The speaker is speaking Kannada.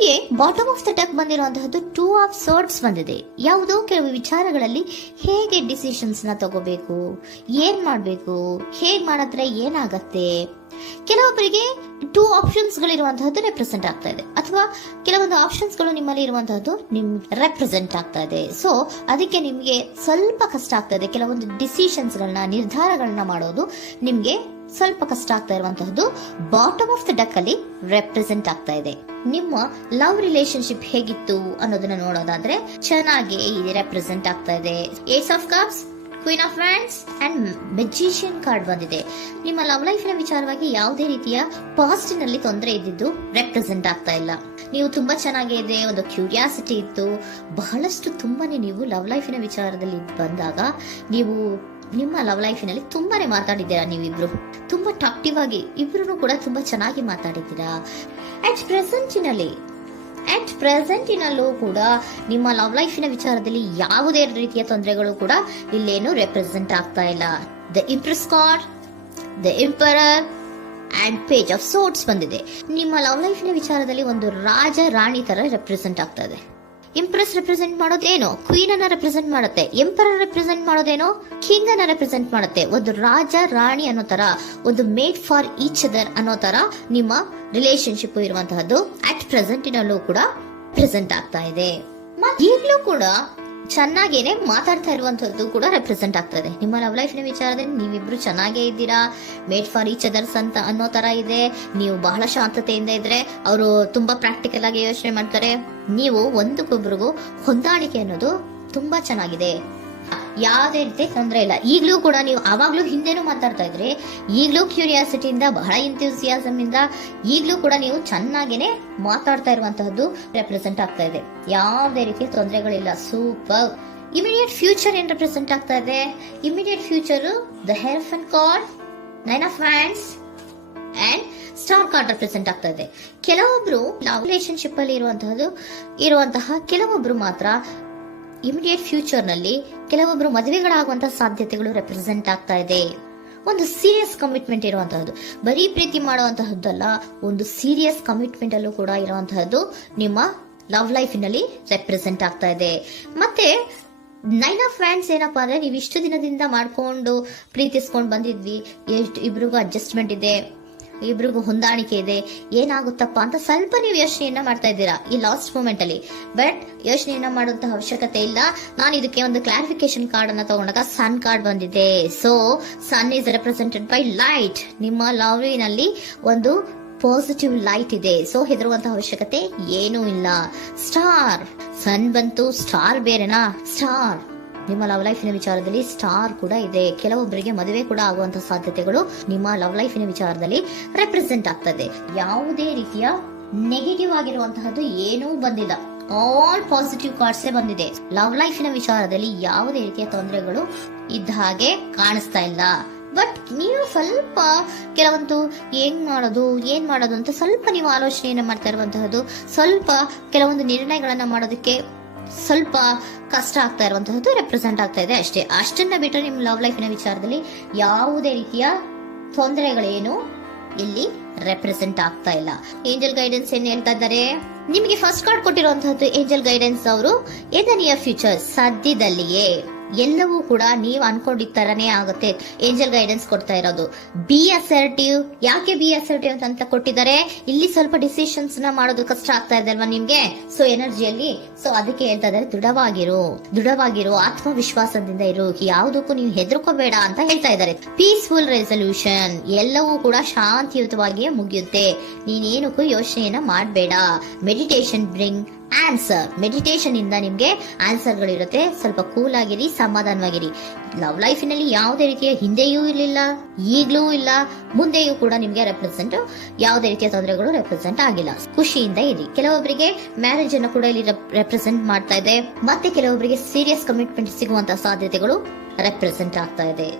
ನಿಮಗೆ ಬಾಟಮ್ ಆಫ್ ದ ಡೆಕ್ ಬಂದಿರುವಂತಹದ್ದು 2 ಆಫ್ ಸ್ವರ್ಡ್ಸ್ ಬಂದಿದೆ. ಯಾವುದೋ ಕೆಲವು ವಿಚಾರಗಳಲ್ಲಿ ಹೇಗೆ ಡಿಸಿಷನ್ಸ್ ನ ತಗೋಬೇಕು, ಏನ್ ಮಾಡ್ಬೇಕು, ಹೇಗ್ ಮಾಡಿದ್ರೆ ಏನಾಗತ್ತೆ. ಕೆಲವೊಬ್ಬರಿಗೆ 2 ಆಪ್ಷನ್ಸ್ ಗಳಿರುವಂತಹದ್ದು ರೆಪ್ರೆಸೆಂಟ್ ಆಗ್ತಾ ಇದೆ, ಅಥವಾ ಕೆಲವೊಂದು ಆಪ್ಷನ್ಸ್ ಗಳು ನಿಮ್ಮಲ್ಲಿ ಇರುವಂತಹದ್ದು ರೆಪ್ರೆಸೆಂಟ್ ಆಗ್ತಾ ಇದೆ. ಸೊ ಅದಕ್ಕೆ ನಿಮ್ಗೆ ಸ್ವಲ್ಪ ಕಷ್ಟ ಆಗ್ತಾ ಇದೆ. ಕೆಲವೊಂದು ಡಿಸಿಷನ್ಸ್ ಗಳನ್ನ, ನಿರ್ಧಾರಗಳನ್ನ ಮಾಡೋದು ನಿಮ್ಗೆ ಸ್ವಲ್ಪ ಕಷ್ಟ ಆಗ್ತಾ ಇರುವಂತಹದ್ದು ಬಾಟಮ್ ಆಫ್ ದ ಡೆಕ್ ಅಲ್ಲಿ ರೆಪ್ರೆಸೆಂಟ್ ಆಗ್ತಾ ಇದೆ. ನಿಮ್ಮ ಲವ್ ರಿಲೇಶನ್ಶಿಪ್ ಹೇಗಿತ್ತು ಅನ್ನೋದನ್ನ ನೋಡೋದಾದ್ರೆ ಚೆನ್ನಾಗಿ ರೆಪ್ರೆಸೆಂಟ್ ಆಗ್ತಾ ಇದೆ. Ace of cups, queen of wands and magician card ಬಂದಿದೆ. ನಿಮ್ಮ ಲವ್ ಲೈಫ್ ನ ವಿಚಾರವಾಗಿ ಯಾವುದೇ ರೀತಿಯ ಪಾಸ್ಟ್ ನಲ್ಲಿ ತೊಂದರೆ ಇದ್ದಿದ್ದು ರೆಪ್ರೆಸೆಂಟ್ ಆಗ್ತಾ ಇಲ್ಲ. ನೀವು ತುಂಬಾ ಚೆನ್ನಾಗಿದೆ, ಒಂದು ಕ್ಯೂರಿಯಾಸಿಟಿ ಇತ್ತು, ಬಹಳಷ್ಟು ತುಂಬಾನೇ ನೀವು ಲವ್ ಲೈಫಿನ ವಿಚಾರದಲ್ಲಿ ಬಂದಾಗ ನೀವು ನಿಮ್ಮ ಲವ್ ಲೈಫಿನಲ್ಲಿ ತುಂಬಾನೇ ಮಾತಾಡಿದ್ದೀರಾ. ನೀವಿಬ್ರು ತುಂಬಾ ಟಾಕ್ಟಿವ್ ಆಗಿ ಇಬ್ರು ಕೂಡ ತುಂಬಾ ಚೆನ್ನಾಗಿ ಮಾತಾಡಿದ್ದೀರಾ. ಅಟ್ ಪ್ರೆಸೆಂಟಿನಲ್ಲೂ ಕೂಡ ನಿಮ್ಮ ಲವ್ ಲೈಫಿನ ವಿಚಾರದಲ್ಲಿ ಯಾವುದೇ ರೀತಿಯ ತೊಂದರೆಗಳು ಕೂಡ ಇಲ್ಲೇನು ರೆಪ್ರೆಸೆಂಟ್ ಆಗ್ತಾ ಇಲ್ಲ. The empress card, the emperor and page of swords ಬಂದಿದೆ. ನಿಮ್ಮ ಲವ್ ಲೈಫಿನ ವಿಚಾರದಲ್ಲಿ ಒಂದು ರಾಜ ರಾಣಿ ತರ ರೆಪ್ರೆಸೆಂಟ್ ಆಗ್ತಾ ಇದೆ. ಇಂಪ್ರೆಸ್ ರೆಪ್ರೆಸೆಂಟ್ ಮಾಡೋದೇನೋ ಕ್ವೀನ್ ಅನ್ನ ರೆಪ್ರೆಸೆಂಟ್ ಮಾಡುತ್ತೆ, ಎಂಪರರ್ ರೆಪ್ರೆಸೆಂಟ್ ಮಾಡೋದೇನೋ ಕಿಂಗ್ ಅನ್ನ ರೆಪ್ರೆಸೆಂಟ್ ಮಾಡುತ್ತೆ. ಒಂದು ರಾಜ ರಾಣಿ ಅನ್ನೋ ತರ, ಒಂದು ಮೇಡ್ ಫಾರ್ ಈಚ್ ಅದರ್ ಅನ್ನೋ ತರ ನಿಮ್ಮ ರಿಲೇಶನ್ಶಿಪ್ ಇರುವಂತಹದ್ದು ಅಟ್ ಪ್ರೆಸೆಂಟಿನಲ್ಲೂ ಕೂಡ ಪ್ರೆಸೆಂಟ್ ಆಗ್ತಾ ಇದೆ. ಈಗಲೂ ಕೂಡ ಚೆನ್ನಾಗೇನೆ ಮಾತಾಡ್ತಾ ಇರುವಂತದ್ದು ಕೂಡ ರೆಪ್ರೆಸೆಂಟ್ ಆಗ್ತಾ ಇದೆ. ನಿಮ್ಮ ಲವ್ ಲೈಫ್ ನ ವಿಚಾರದಲ್ಲಿ ನೀವಿಬ್ರು ಚೆನ್ನಾಗೇ ಇದ್ದೀರಾ, ಮೇಡ್ ಫಾರ್ ಈಚ್ ಅದರ್ಸ್ ಅಂತ ಅನ್ನೋ ತರ ಇದೆ. ನೀವು ಬಹಳ ಶಾಂತತೆಯಿಂದ ಇದ್ರೆ ಅವರು ತುಂಬಾ ಪ್ರಾಕ್ಟಿಕಲ್ ಆಗಿ ಯೋಚನೆ ಮಾಡ್ತಾರೆ. ನೀವು ಒಂದಕ್ಕೊಬ್ರಿಗೂ ಹೊಂದಾಣಿಕೆ ಅನ್ನೋದು ತುಂಬಾ ಚೆನ್ನಾಗಿದೆ, ಯಾವುದೇ ರೀತಿ ತೊಂದರೆ ಇಲ್ಲ. ಈಗಲೂ ಕೂಡ ನೀವು ಅವಾಗ್ಲೂ ಹಿಂದೆನೂ ಮಾತಾಡ್ತಾ ಇದ್ರಿ, ಈಗಲೂ ಕ್ಯೂರಿಯಾಸಿಟಿಯಿಂದ, ಬಹಳ ಇಂಥ್ಯೂಸಿಯಾಸಮ್ ಇಂದ ಈಗಲೂ ಕೂಡ ನೀವು ಚೆನ್ನಾಗೇನೆ ಮಾತಾಡ್ತಾ ಇರುವಂತಹದ್ದು ರೆಪ್ರೆಸೆಂಟ್ ಆಗ್ತಾ ಇದೆ. ಯಾವುದೇ ರೀತಿಯ ತೊಂದರೆಗಳಿಲ್ಲ, ಸೂಪರ್. ಇಮಿಡಿಯೇಟ್ ಫ್ಯೂಚರ್ ಏನ್ ರೆಪ್ರೆಸೆಂಟ್ ಆಗ್ತಾ ಇದೆ? ಇಮಿಡಿಯೇಟ್ ಫ್ಯೂಚರ್ ದ ಹೆರ್ಫನ್ card, 9 of wands and star card represent ಆಗ್ತಾ ಇದೆ. ಕೆಲವೊಬ್ರು ಲವ್ ರಿಲೇಶನ್ಶಿಪ್ ಅಲ್ಲಿ ಇರುವಂತಹ ಕೆಲವೊಬ್ರು ಮಾತ್ರ ಇಮಿಡಿಯೇಟ್ ಫ್ಯೂಚರ್ ನಲ್ಲಿ ಕೆಲವೊಬ್ರು ಮದುವೆಗಳಾಗುವಂತಹ ಸಾಧ್ಯತೆಗಳು ರೆಪ್ರೆಸೆಂಟ್ ಆಗ್ತಾ ಇದೆ. ಒಂದು ಸೀರಿಯಸ್ ಕಮಿಟ್ಮೆಂಟ್ ಇರುವಂತಹದ್ದು, ಬರೀ ಪ್ರೀತಿ ಮಾಡುವಂತಹದ್ದಲ್ಲ, ಒಂದು ಸೀರಿಯಸ್ ಕಮಿಟ್ಮೆಂಟ್ ಅಲ್ಲೂ ಕೂಡ ಇರುವಂತಹದ್ದು ನಿಮ್ಮ ಲವ್ ಲೈಫಿನಲ್ಲಿ ರೆಪ್ರೆಸೆಂಟ್ ಆಗ್ತಾ ಇದೆ. ಮತ್ತೆ 9 ಆಫ್ ವ್ಯಾಂಡ್ಸ್ ಏನಪ್ಪಾ ಅಂದ್ರೆ, ನೀವು ಇಷ್ಟು ದಿನದಿಂದ ಮಾಡ್ಕೊಂಡು ಪ್ರೀತಿಸ್ಕೊಂಡು ಬಂದಿದ್ವಿ, ಇಬ್ರಿಗೂ ಅಡ್ಜಸ್ಟ್ಮೆಂಟ್ ಇದೆ, ಇಬ್ರಿಗೂ ಹೊಂದಾಣಿಕೆ ಇದೆ, ಏನಾಗುತ್ತಪ್ಪ ಅಂತ ಸ್ವಲ್ಪ ನೀವು ಯೋಚನೆಯನ್ನ ಮಾಡ್ತಾ ಇದ್ದೀರಾ ಈ ಲಾಸ್ಟ್ ಮೂಮೆಂಟ್ ಅಲ್ಲಿ. ಬಟ್ ಯೋಚನೆಯನ್ನ ಮಾಡುವಂತ ಅವಶ್ಯಕತೆ ಇಲ್ಲ. ನಾನು ಇದಕ್ಕೆ ಒಂದು ಕ್ಲಾರಿಫಿಕೇಶನ್ ಕಾರ್ಡ್ ಅನ್ನ ತಗೊಂಡಾಗ ಸನ್ ಕಾರ್ಡ್ ಬಂದಿದೆ. So sun is represented by light. ನಿಮ್ಮ ಲವ್ನಲ್ಲಿ ಒಂದು ಪಾಸಿಟಿವ್ ಲೈಟ್ ಇದೆ. ಸೊ ಹೆದರುವಂತಹ ಅವಶ್ಯಕತೆ ಏನೂ ಇಲ್ಲ. ಸ್ಟಾರ್, ಸನ್ ಬಂತು, ಸ್ಟಾರ್ ಬೇರೆನಾ? ಸ್ಟಾರ್ ನಿಮ್ಮ ಲವ್ ಲೈಫಿನ ವಿಚಾರದಲ್ಲಿ ಸ್ಟಾರ್ ಕೂಡ ಇದೆ. ಕೆಲವೊಬ್ಬರಿಗೆ ಮದುವೆ ಕೂಡ ಆಗುವಂತಹ ಸಾಧ್ಯತೆಗಳು ನಿಮ್ಮ ಲವ್ ಲೈಫಿನ ವಿಚಾರದಲ್ಲಿ ರೆಪ್ರೆಸೆಂಟ್ ಆಗ್ತದೆ. ಯಾವುದೇ ರೀತಿಯ ನೆಗೆಟಿವ್ ಆಗಿರುವಂತಹದ್ದು ಏನೂ ಬಂದಿಲ್ಲ, ಆಲ್ ಪಾಸಿಟಿವ್ ಕಾರ್ಡ್ಸ್ ಬಂದಿದೆ. ಲವ್ ಲೈಫಿನ ವಿಚಾರದಲ್ಲಿ ಯಾವುದೇ ರೀತಿಯ ತೊಂದರೆಗಳು ಇದ್ದ ಹಾಗೆ ಕಾಣಿಸ್ತಾ ಇಲ್ಲ. ಬಟ್ ನೀವು ಸ್ವಲ್ಪ ಕೆಲವೊಂದು ಏನ್ ಮಾಡೋದು ಅಂತ ಸ್ವಲ್ಪ ನೀವು ಆಲೋಚನೆಯನ್ನ ಮಾಡ್ತಾ ಇರುವಂತಹದ್ದು, ಸ್ವಲ್ಪ ಕೆಲವೊಂದು ನಿರ್ಣಯಗಳನ್ನ ಮಾಡೋದಕ್ಕೆ ಸ್ವಲ್ಪ ಕಷ್ಟ ಆಗ್ತಾ ಇರುವಂತಹದ್ದು ರೆಪ್ರೆಸೆಂಟ್ ಆಗ್ತಾ ಇದೆ ಅಷ್ಟೇ. ಅಷ್ಟನ್ನ ಬಿಟ್ಟರೆ ನಿಮ್ಮ ಲವ್ ಲೈಫಿನ ವಿಚಾರದಲ್ಲಿ ಯಾವುದೇ ರೀತಿಯ ತೊಂದರೆಗಳೇನು ಇಲ್ಲಿ ರೆಪ್ರೆಸೆಂಟ್ ಆಗ್ತಾ ಇಲ್ಲ. ಏಂಜಲ್ ಗೈಡೆನ್ಸ್ ಏನ್ ಹೇಳ್ತಾ ಇದ್ದಾರೆ? ನಿಮಗೆ ಫಸ್ಟ್ ಕಾರ್ಡ್ ಕೊಟ್ಟಿರುವಂತಹದ್ದು ಏಂಜಲ್ ಗೈಡೆನ್ಸ್ ಅವರು ಇನ್ ದ ನಿಯರ್ ಫ್ಯೂಚರ್, ಸದ್ಯದಲ್ಲಿಯೇ ಎಲ್ಲವೂ ಕೂಡ ನೀವು ಅನ್ಕೊಂಡಿದ್ದ ತರನೇ ಆಗುತ್ತೆ. ಏಂಜಲ್ ಗೈಡೆನ್ಸ್ ಕೊಡ್ತಾ ಇರೋದು ಬಿ ಅಸರ್ಟಿವ್. ಯಾಕೆ ಬಿ ಅಸರ್ಟಿವ್ ಅಂತ ಕೊಟ್ಟಿದ್ದಾರೆ? ಇಲ್ಲಿ ಸ್ವಲ್ಪ ಡಿಸಿಷನ್ಸ್ ನ ಮಾಡೋದು ಕಷ್ಟ ಆಗ್ತಾ ಇದೆ ಅಲ್ವಾ ನಿಮ್ಗೆ, ಸೊ ಎನರ್ಜಿಯಲ್ಲಿ. ಸೊ ಅದಕ್ಕೆ ಹೇಳ್ತಾ ಇದ್ದಾರೆ ದೃಢವಾಗಿರು, ಆತ್ಮವಿಶ್ವಾಸದಿಂದ ಇರು, ಯಾವುದಕ್ಕೂ ನೀವು ಹೆದರ್ಕೋಬೇಡ ಅಂತ ಹೇಳ್ತಾ ಇದ್ದಾರೆ. ಪೀಸ್ಫುಲ್ ರೆಸಲ್ಯೂಷನ್, ಎಲ್ಲವೂ ಕೂಡ ಶಾಂತಿಯುತವಾಗಿಯೇ ಮುಗಿಯುತ್ತೆ, ನೀನೇನಕ್ಕೂ ಯೋಚನೆಯನ್ನ ಮಾಡಬೇಡ. ಮೆಡಿಟೇಷನ್ ಬ್ರಿಂಗ್ ಆನ್ಸರ್, ಮೆಡಿಟೇಷನ್ ಇಂದ ನಿಮ್ಗೆ ಆನ್ಸರ್ ಗಳಿರುತ್ತೆ. ಸ್ವಲ್ಪ ಕೂಲ್ ಆಗಿರಿ, ಸಮಾಧಾನವಾಗಿರಿ. ಲವ್ ಲೈಫಿನಲ್ಲಿ ಯಾವುದೇ ರೀತಿಯ ಹಿಂದೆಯೂ ಇರಲಿಲ್ಲ, ಈಗ್ಲೂ ಇಲ್ಲ, ಮುಂದೆಯೂ ಕೂಡ ನಿಮ್ಗೆ ಯಾವುದೇ ರೀತಿಯ ತೊಂದರೆಗಳು ರೆಪ್ರೆಸೆಂಟ್ ಆಗಿಲ್ಲ. ಖುಷಿಯಿಂದ ಇರಿ. ಕೆಲವೊಬ್ಬರಿಗೆ ಮ್ಯಾರೇಜ್ ಅನ್ನು ಕೂಡ ಇಲ್ಲಿ ರೆಪ್ರೆಸೆಂಟ್ ಮಾಡ್ತಾ ಇದೆ. ಮತ್ತೆ ಕೆಲವೊಬ್ಬರಿಗೆ ಸೀರಿಯಸ್ ಕಮಿಟ್ಮೆಂಟ್ ಸಿಗುವಂತಹ ಸಾಧ್ಯತೆಗಳು ರೆಪ್ರೆಸೆಂಟ್ ಆಗ್ತಾ ಇದೆ.